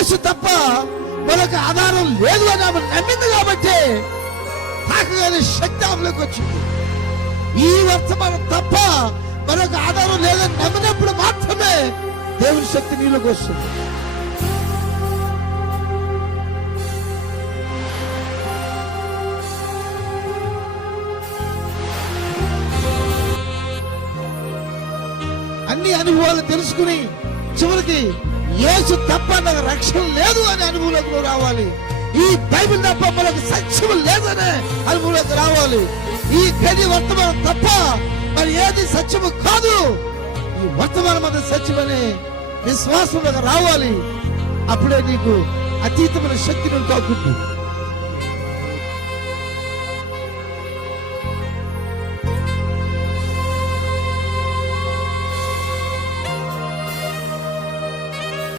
యేసు తప్ప మరొక ఆధారం లేదు అని ఆమె నమ్మింది కాబట్టి తాకగానే శక్తి ఆమెలోకి వచ్చింది. ఈ వర్తమానం తప్ప మరొక ఆధారం లేదని నమ్మినప్పుడు మాత్రమే దేవుని శక్తి నీలోకి వస్తుంది. అన్ని అనుభవాలు తెలుసుకుని చివరికి యేసు తప్ప నాకు రక్షణ లేదు అనే అనుభవంలోకి రావాలి. ఈ బైబిల్ తప్ప మనకు సత్యం లేదనే అనుభవంలోకి రావాలి. ఈ గది వర్తమానం తప్ప మరి ఏది సత్యము కాదు, ఈ వర్తమానం అది సత్యమనే విశ్వాసంలోకి రావాలి. అప్పుడే నీకు అతీతమైన శక్తి నువ్వు తాకుంటుంది.